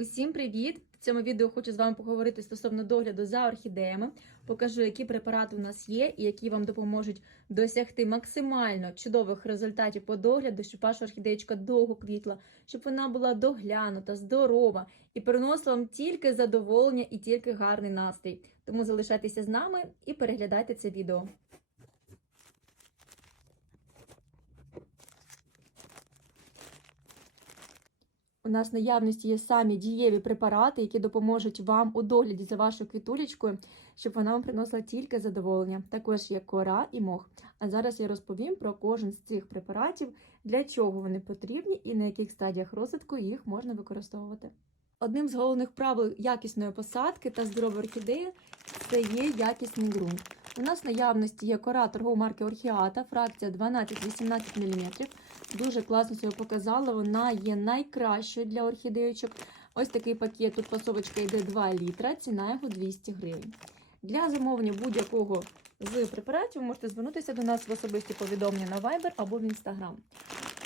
Усім привіт! В цьому відео хочу з вами поговорити стосовно догляду за орхідеями. Покажу, які препарати у нас є і які вам допоможуть досягти максимально чудових результатів по догляду, щоб ваша орхідеєчка довго квітла, щоб вона була доглянута, здорова і приносила вам тільки задоволення і тільки гарний настрій. Тому залишайтеся з нами і переглядайте це відео. У нас в наявності є самі дієві препарати, які допоможуть вам у догляді за вашою квітулечкою, щоб вона вам приносила тільки задоволення. Також є кора і мох. А зараз я розповім про кожен з цих препаратів, для чого вони потрібні і на яких стадіях розвитку їх можна використовувати. Одним з головних правил якісної посадки та здорової орхідеї це є якісний ґрунт. У нас в наявності є кора торгової марки Орхіата, фракція 12-18 мм. Дуже класно себе показала. Вона є найкращою для орхідеєчок. Ось такий пакет. Тут пасовочка йде 2 літра, ціна його 200 гривень. Для замовлення будь-якого з препаратів можете звернутися до нас в особисті повідомлення на Viber або в Instagram.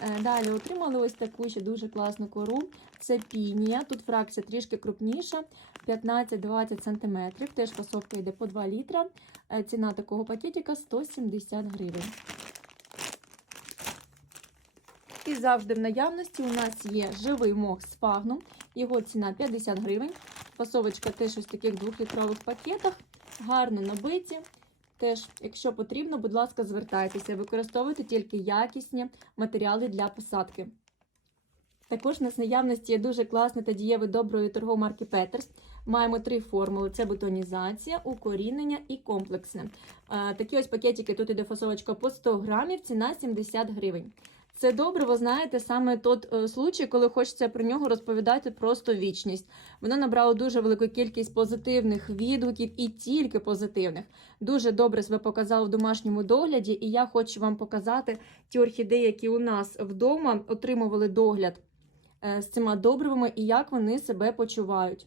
Е, Далі отримали ось таку ще дуже класну кору. Це пінія. Тут фракція трішки крупніша, 15-20 см. Теж фасовка йде по 2 літра. Е, Ціна такого пакетика 170 гривень. І завжди в наявності у нас є живий мох з фагном. Його ціна 50 гривень. Фасовочка теж ось таких 2-літрових пакетах. Гарно набиті. Теж, якщо потрібно, будь ласка, звертайтеся, використовуйте тільки якісні матеріали для посадки. Також у нас в наявності є дуже класний та дієвий доброї торгової марки Петерс. Маємо три формули: це бетонізація, укорінення і комплексне. Такі ось пакетики, тут іде фасовочка по 100 грамів, ціна 70 гривень. Це добре, ви знаєте, саме тот е, случай, коли хочеться про нього розповідати просто вічність. Воно набрало дуже велику кількість позитивних відгуків і тільки позитивних. Дуже добре себе показало в домашньому догляді, і я хочу вам показати ті орхідеї, які у нас вдома отримували догляд е, з цими добривами і як вони себе почувають.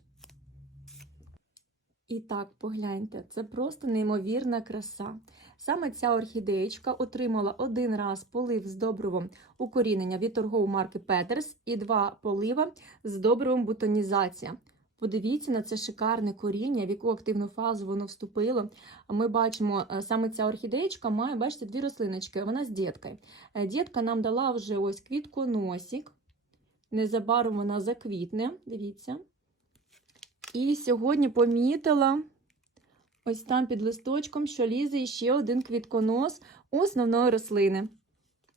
І так, погляньте, це просто неймовірна краса. Саме ця орхідеєчка отримала один раз полив з добривом укорінення від торгової марки Петерс і два полива з добривом бутонізація. Подивіться на це шикарне коріння, в яку активну фазу воно вступило. Ми бачимо, е, саме ця орхідеєчка має, бачите, дві рослиночки, вона з діткою. Е, Дітка нам дала вже ось квітконосик. Незабаром вона заквітне, дивіться. І сьогодні помітила ось там під листочком, що лізе ще один квітконос основної рослини.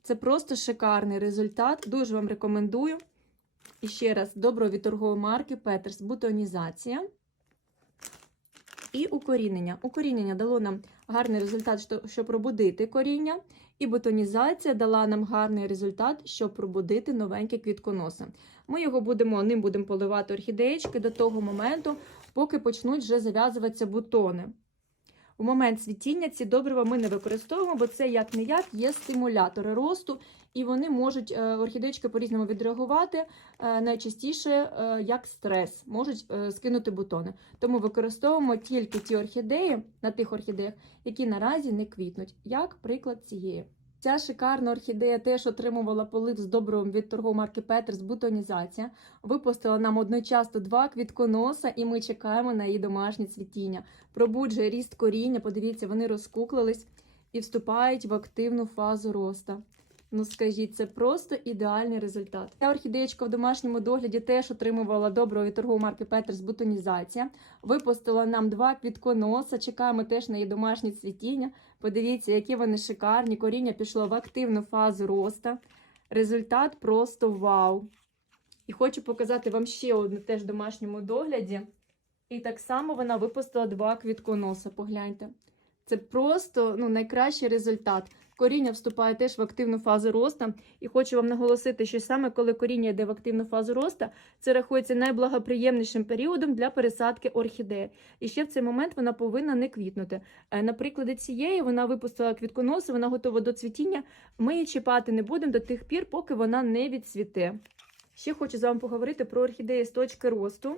Це просто шикарний результат. Дуже вам рекомендую. І ще раз, добро від торгової марки Петерс, бутонізація і укорінення. Укорінення дало нам гарний результат, щоб пробудити коріння, і бутонізація дала нам гарний результат, щоб пробудити новенькі квітконоси. Ми його будемо, ним будемо поливати орхідеєчки до того моменту, поки почнуть вже зав'язуватися бутони. У момент цвітіння ці добрива ми не використовуємо, бо це як не як є стимулятори росту, і вони можуть е, орхідеєчки по-різному відреагувати е, найчастіше е, як стрес, можуть скинути бутони. Тому використовуємо тільки ті орхідеї на тих орхідеях, які наразі не квітнуть, як приклад цієї. Ця шикарна орхідея теж отримувала полив з добривом від торгової марки Петерс бутонізація. Випустила нам одночасно два квітконоса, і ми чекаємо на її домашнє цвітіння. Пробуджує ріст коріння. Подивіться, вони розкуклились і вступають в активну фазу роста. Ну, скажіть, це просто ідеальний результат. Ця орхідеєчка в домашньому догляді теж отримувала доброго від торгової марки Петерс бутонізація. Випустила нам два квітконоса. Чекаємо теж на її домашнє цвітіння. Подивіться, які вони шикарні. Коріння пішло в активну фазу роста. Результат просто вау! І хочу показати вам ще одну теж в домашньому догляді. І так само вона випустила два квітконоса. Погляньте. Це просто ну, найкращий результат. Коріння вступає теж в активну фазу росту. І хочу вам наголосити, що саме коли коріння йде в активну фазу росту, це рахується найблагоприємнішим періодом для пересадки орхідеї. І ще в цей момент вона повинна не квітнути. Е, На прикладі цієї вона випустила квітконоси, вона готова до цвітіння. Ми її чіпати не будемо до тих пір, поки вона не відцвіте. Ще хочу з вами поговорити про орхідеї з точки росту.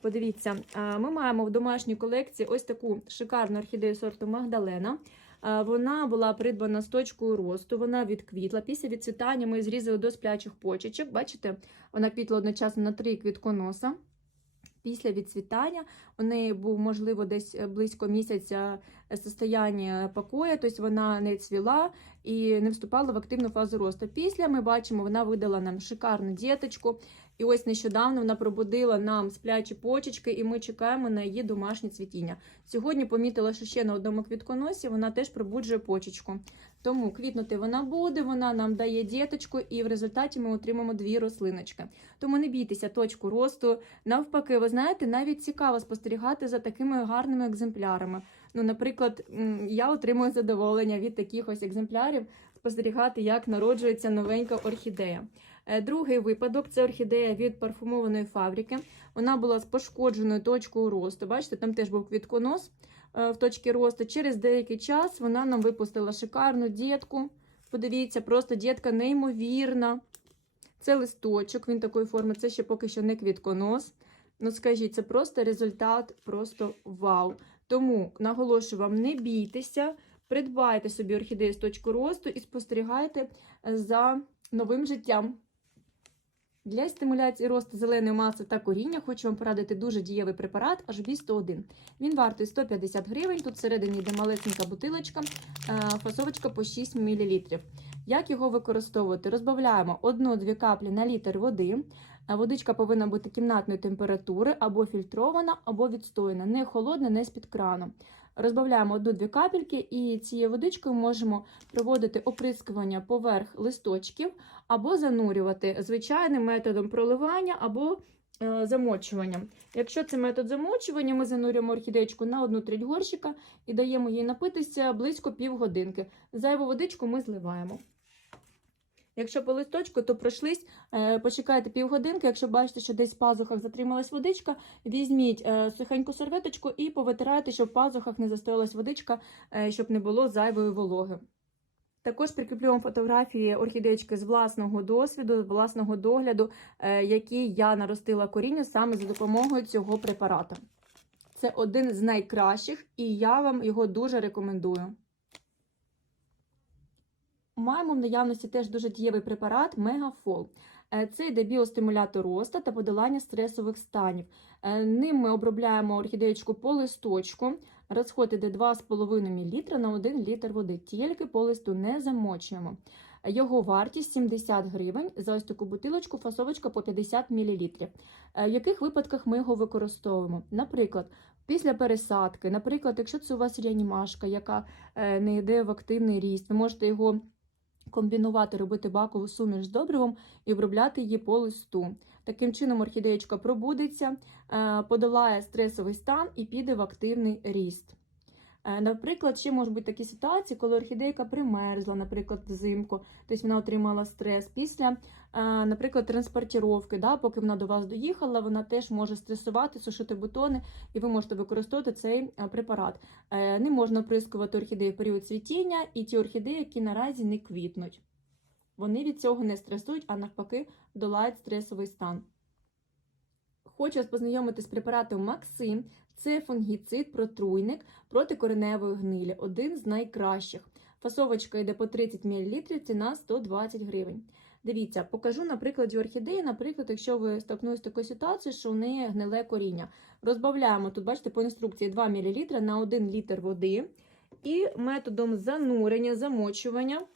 Подивіться, е, ми маємо в домашній колекції ось таку шикарну орхідею сорту Магдалена. Е, Вона була придбана з точкою росту, вона відквітла. Після відцвітання ми зрізали до сплячих почечок. Бачите, вона квітла одночасно на три квітконоса. після відцвітання. У неї був, можливо, десь е, близько місяця е, состояння покоя, тобто вона не цвіла і не вступала в активну фазу росту. Після ми бачимо, вона видала нам шикарну діточку. І ось нещодавно вона пробудила нам сплячі почечки, і ми чекаємо на її домашнє цвітіння. Сьогодні помітила, що ще на одному квітконосі вона теж пробуджує почечку. Тому квітнути вона буде, вона нам дає діточку, і в результаті ми отримаємо дві рослиночки. Тому не бійтеся точку росту. Навпаки, ви знаєте, навіть цікаво спостерігати за такими гарними екземплярами. Ну, наприклад, я отримую задоволення від таких ось екземплярів спостерігати, як народжується новенька орхідея. Е, Другий випадок це орхідея від парфумованої фабрики. Вона була з пошкодженою точкою росту. Бачите, там теж був квітконос е, в точці росту. Через деякий час вона нам випустила шикарну дітку. Подивіться, просто дітка неймовірна. Це листочок, він такої форми, це ще поки що не квітконос. Ну, скажіть, це просто результат, просто вау. Тому наголошую вам, не бійтеся, придбайте собі орхідею з точки росту і спостерігайте за новим життям. Для стимуляції росту зеленої маси та коріння хочу вам порадити дуже дієвий препарат HB 101. Він вартує 150 гривень. Тут всередині йде малесенька бутилочка, е, фасовочка по 6 мл. Як його використовувати? Розбавляємо 1-2 каплі на літр води. Е, Водичка повинна бути кімнатної температури, або фільтрована, або відстояна, не холодна, не з-під крану. Розбавляємо одну-дві капельки, і цією водичкою можемо проводити оприскування поверх листочків, або занурювати звичайним методом проливання або е, замочуванням. Якщо це метод замочування, ми занурюємо орхідеєчку на одну треть горщика і даємо їй напитися близько півгодинки. Зайву водичку ми зливаємо. Якщо по листочку, то пройшлись, е, почекайте півгодинки. Якщо бачите, що десь в пазухах затрималась водичка, візьміть е, сухеньку серветочку і повитирайте, щоб в пазухах не застоялась водичка, е, щоб не було зайвої вологи. Також прикріплю вам фотографії орхідеєчки з власного досвіду, з власного догляду, які я наростила коріння саме за допомогою цього препарату. Це один з найкращих, і я вам його дуже рекомендую. Маємо в наявності теж дуже дієвий препарат Мегафол. Е, Це йде біостимулятор росту та подолання стресових станів. Е, Ним ми обробляємо орхідеєчку по листочку. Розход іде 2,5 мл на 1 літр води. Тільки по листу не замочуємо. Його вартість 70 гривень. За ось таку бутилочку фасовочка по 50 мл. В яких випадках ми його використовуємо? Наприклад, після пересадки, наприклад, якщо це у вас реанімашка, яка е, не йде в активний ріст, ви можете його комбінувати, робити бакову суміш з добривом і обробляти її по листу. Таким чином, орхідеєчка пробудеться, е, подолає стресовий стан і піде в активний ріст. Е, Наприклад, ще можуть бути такі ситуації, коли орхідейка примерзла, наприклад, взимку, тобто вона отримала стрес. Після, е, наприклад, транспортіровки, да, поки вона до вас доїхала, вона теж може стресувати, сушити бутони, і ви можете використовувати цей е, препарат. Не можна оприскувати орхідеї в період цвітіння і ті орхідеї, які наразі не квітнуть. Вони від цього не стресують, а навпаки, долають стресовий стан. Хочу вас познайомити з препаратом Максим. Це фунгіцид, протруйник проти кореневої гнилі, один з найкращих. Фасовочка йде по 30 мл, ціна 120 гривень. Дивіться, покажу на прикладі орхідеї. Наприклад, якщо ви стикнулися з такою ситуацією, що в неї гниле коріння. Розбавляємо тут, бачите, по інструкції 2 мл на 1 літр води. І методом занурення, замочування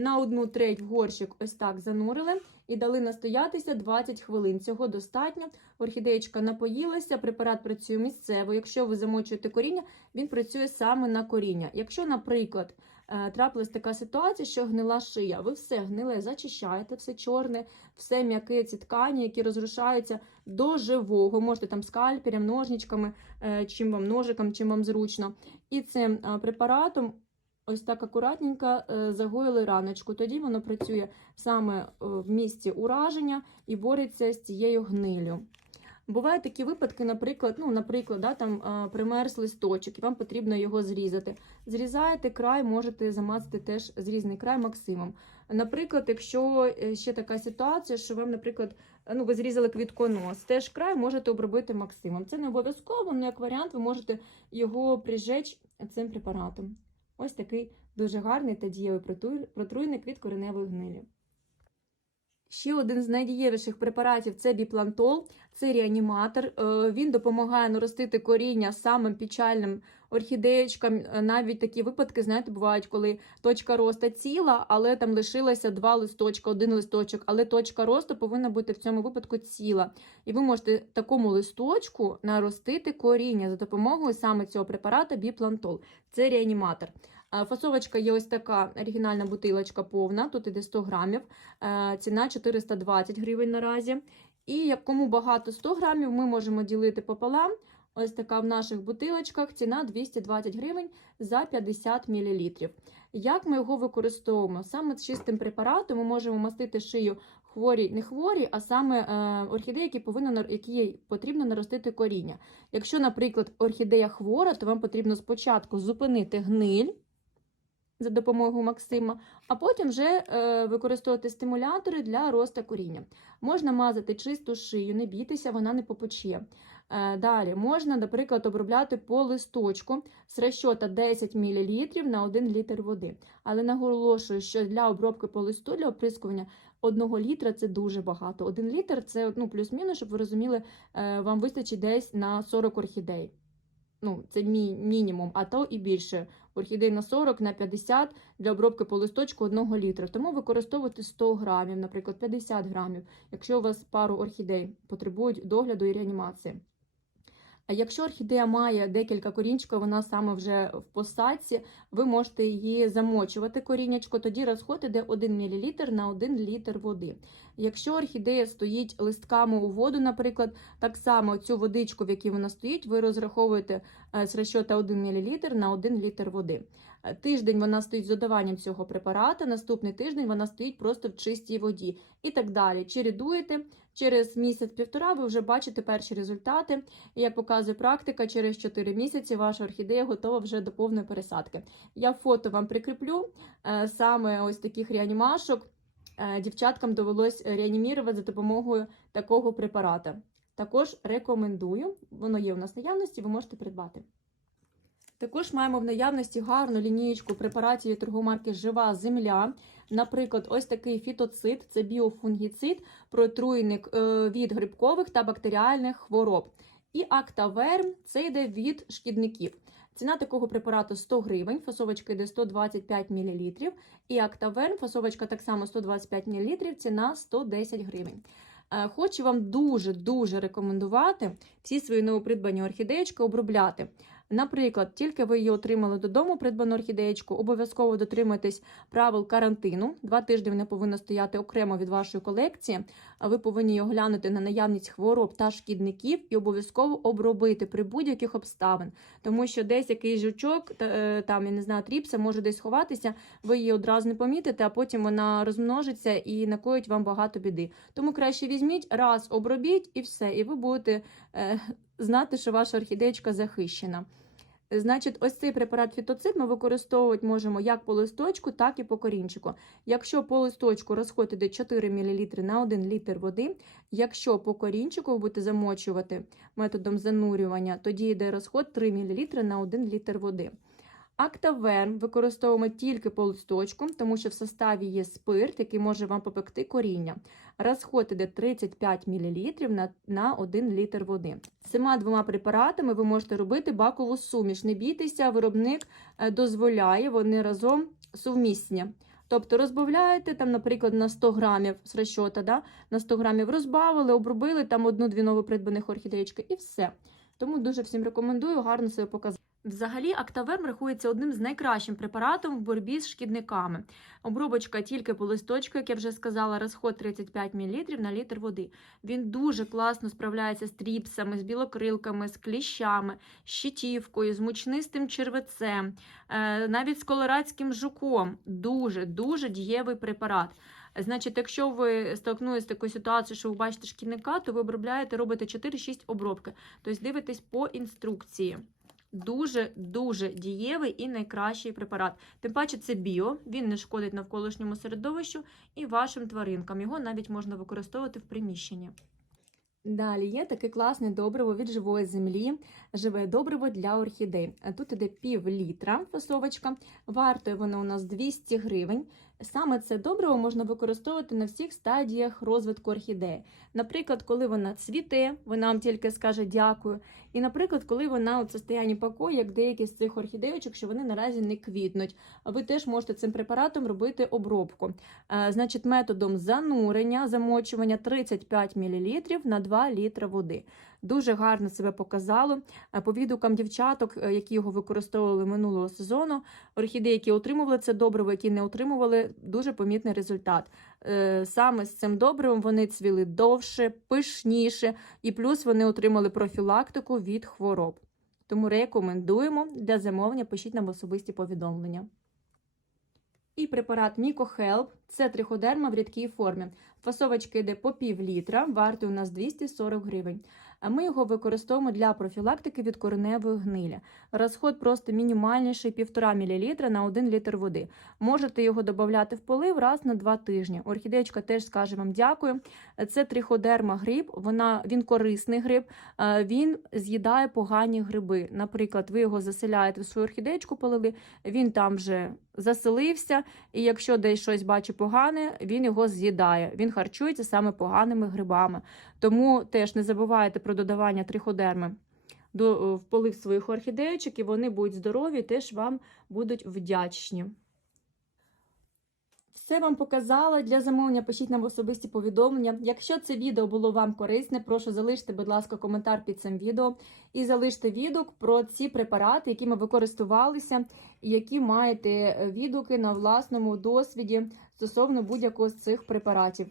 на одну треть в горщик ось так занурили і дали настоятися 20 хвилин. Цього достатньо. Орхідеєчка напоїлася, препарат працює місцево. Якщо ви замочуєте коріння, він працює саме на коріння. Якщо, наприклад, е, трапилась така ситуація, що гнила шия, ви все гниле зачищаєте, все чорне, все м'яке, ці ткані, які розрушаються до живого. Можете там скальпелем, ножничками, е, чим вам ножиком, чим вам зручно. І цим е, препаратом ось так акуратненько е, загоїли раночку. Тоді воно працює саме е, в місці ураження і бореться з цією гнилю. Бувають такі випадки, наприклад, ну, наприклад, да, там е, примерз листочок, і вам потрібно його зрізати. Зрізаєте край, можете замазати теж зрізний край максимум. Наприклад, якщо ще така ситуація, що вам, наприклад, ну, ви зрізали квітконос, теж край можете обробити максимум. Це не обов'язково, але як варіант, ви можете його прижечь цим препаратом. Ось такий дуже гарний та дієвий протруйник від кореневої гнилі. Ще один з найдієвіших препаратів це біплантол, це реаніматор. Е, Він допомагає наростити коріння самим печальним орхідеєчкам. Е, Навіть такі випадки, знаєте, бувають, коли точка росту ціла, але там лишилося два листочка, один листочок, але точка росту повинна бути в цьому випадку ціла. І ви можете такому листочку наростити коріння за допомогою саме цього препарата біплантол. Це реаніматор. Е, Фасовочка є ось така оригінальна бутилочка повна, тут іде 100 грамів, Е, ціна 420 гривень наразі. І як кому багато 100 грамів, ми можемо ділити пополам. Ось така в наших бутилочках ціна 220 гривень за 50 мл. Як ми його використовуємо? Саме з чистим препаратом ми можемо мастити шию хворі, не хворі, а саме е, орхідеї, які, повинно, які потрібно наростити коріння. Якщо, наприклад, орхідея хвора, то вам потрібно спочатку зупинити гниль за допомогою Максима, а потім вже е, використовувати стимулятори для росту коріння. Можна мазати чисту шию, не бійтеся, вона не попече. Е, далі можна, наприклад, обробляти по листочку з розчота 10 мл на 1 літр води. Але наголошую, що для обробки по листу, для оприскування 1 літра це дуже багато. 1 літр це ну, плюс-мінус, щоб ви розуміли, е, вам вистачить десь на 40 орхідей. Ну, це мі- мінімум, а то і більше. Орхідей на 40, на 50 для обробки по листочку 1 літра. Тому використовувати 100 грамів, наприклад, 50 грамів, якщо у вас пару орхідей потребують догляду і реанімації. Якщо орхідея має декілька корінчиків, вона саме вже в посадці, ви можете її замочувати коріннячко, тоді розход іде 1 мл на 1 літр води. Якщо орхідея стоїть листками у воду, наприклад, так само цю водичку, в якій вона стоїть, ви розраховуєте е, з розчота 1 мл на 1 літр води. Е, Тиждень вона стоїть з додаванням цього препарата, наступний тиждень вона стоїть просто в чистій воді і так далі. Чередуєте. Через місяць-півтора ви вже бачите перші результати. Як показує практика, через 4 місяці ваша орхідея готова вже до повної пересадки. Я фото вам прикріплю е, саме ось таких реанімашок. Е, Дівчаткам довелось реанімірувати за допомогою такого препарата. Також рекомендую, воно є у нас в наявності, ви можете придбати. Також маємо в наявності гарну лінієчку препаратів торгомарки Жива Земля. Наприклад, ось такий фітоцид це біофунгіцид, протруйник е, від грибкових та бактеріальних хвороб. І Актаверм це йде від шкідників. Ціна такого препарату 100 гривень, фасовочка йде 125 мл. І Актаверм, фасовочка так само 125 мл, ціна 110 гривень. Е, Хочу вам дуже-дуже рекомендувати всі свої новопридбані орхідеєчки обробляти. Наприклад, тільки ви її отримали додому, придбану орхідеєчку, обов'язково дотримуйтесь правил карантину. Два тижні вона повинна стояти окремо від вашої колекції. А ви повинні оглянути на наявність хвороб та шкідників і обов'язково обробити при будь-яких обставин. Тому що десь якийсь жучок, е, там я не знаю, тріпса може десь ховатися, ви її одразу не помітите, а потім вона розмножиться і накоїть вам багато біди. Тому краще візьміть, раз обробіть і все, і ви будете е, знати, що ваша орхідеєчка захищена. Значить, ось цей препарат фітоцид ми використовувати можемо як по листочку, так і по корінчику. Якщо по листочку розход іде 4 мл на 1 літр води, якщо по корінчику будете замочувати методом занурювання, тоді йде розход 3 мл на 1 літр води. Актаверм використовуємо тільки по листочку, тому що в составі є спирт, який може вам попекти коріння. Розход іде 35 мл на, на 1 літр води. Цими двома препаратами ви можете робити бакову суміш. Не бійтеся, виробник е, дозволяє, вони разом сумісні. Тобто розбавляєте, там, наприклад, на 100 грамів з розчота, да? на 100 грамів розбавили, обробили там одну-дві новопридбаних орхідеєчки і все. Тому дуже всім рекомендую, гарно себе показати. Взагалі, Актаверм рахується одним з найкращим препаратом в боротьбі з шкідниками. Обробочка тільки по листочку, як я вже сказала, розход 35 мл на літр води. Він дуже класно справляється з тріпсами, з білокрилками, з кліщами, з щитівкою, з мучнистим червецем, е, навіть з колорадським жуком. Дуже дуже дієвий препарат. Значить, якщо ви столкнулися з такою ситуацією, що ви бачите шкідника, то ви обробляєте, робите 4-6 обробки. Тобто дивитесь по інструкції. Дуже дуже дієвий і найкращий препарат. Тим паче, це біо, він не шкодить навколишньому середовищу і вашим тваринкам. Його навіть можна використовувати в приміщенні. Далі є таке класне добриво від живої землі, живе добриво для орхідей. Тут іде пів літра фасовочка, вартує воно у нас 200 гривень. Саме це добриво можна використовувати на всіх стадіях розвитку орхідеї. Наприклад, коли вона цвіте, вона вам тільки скаже дякую. І, наприклад, коли вона у состоянні покою, як деякі з цих орхідеєчок, що вони наразі не квітнуть. Ви теж можете цим препаратом робити обробку. Е, Значить, методом занурення, замочування 35 мл на 2 літра води. Дуже гарно себе показало. Е, По відгукам дівчаток, е, які його використовували минулого сезону, орхідеї, які отримували це добриво, які не отримували, дуже помітний результат. Е, Саме з цим добривом вони цвіли довше, пишніше, і плюс вони отримали профілактику від хвороб. Тому рекомендуємо для замовлення пишіть нам особисті повідомлення. І препарат Мікохелп це триходерма в рідкій формі. Фасовочка йде по пів літра, вартий у нас 240 гривень. А ми його використовуємо для профілактики від кореневої гнилі. Розход просто мінімальніший 1,5 мл на 1 літр води. Можете його додати в полив раз на 2 тижні. Орхідеєчка теж скаже вам дякую. Це триходерма гриб, вона, він корисний гриб, е, він з'їдає погані гриби. Наприклад, ви його заселяєте в свою орхідеєчку, полили, він там вже заселився, і якщо десь щось бачить погане, він його з'їдає. Він харчується саме поганими грибами. Тому теж не забувайте про додавання триходерми до, в полив своїх орхідеєчок, і вони будуть здорові, теж вам будуть вдячні. Все вам показала. Для замовлення пишіть нам особисті повідомлення. Якщо це відео було вам корисне, прошу залиште, будь ласка, коментар під цим відео і залиште відгук про ці препарати, якими ви користувалися, і які маєте е, відгуки на власному досвіді стосовно будь-якого з цих препаратів.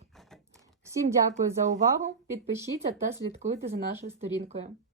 Всім дякую за увагу! Підпишіться та слідкуйте за нашою сторінкою.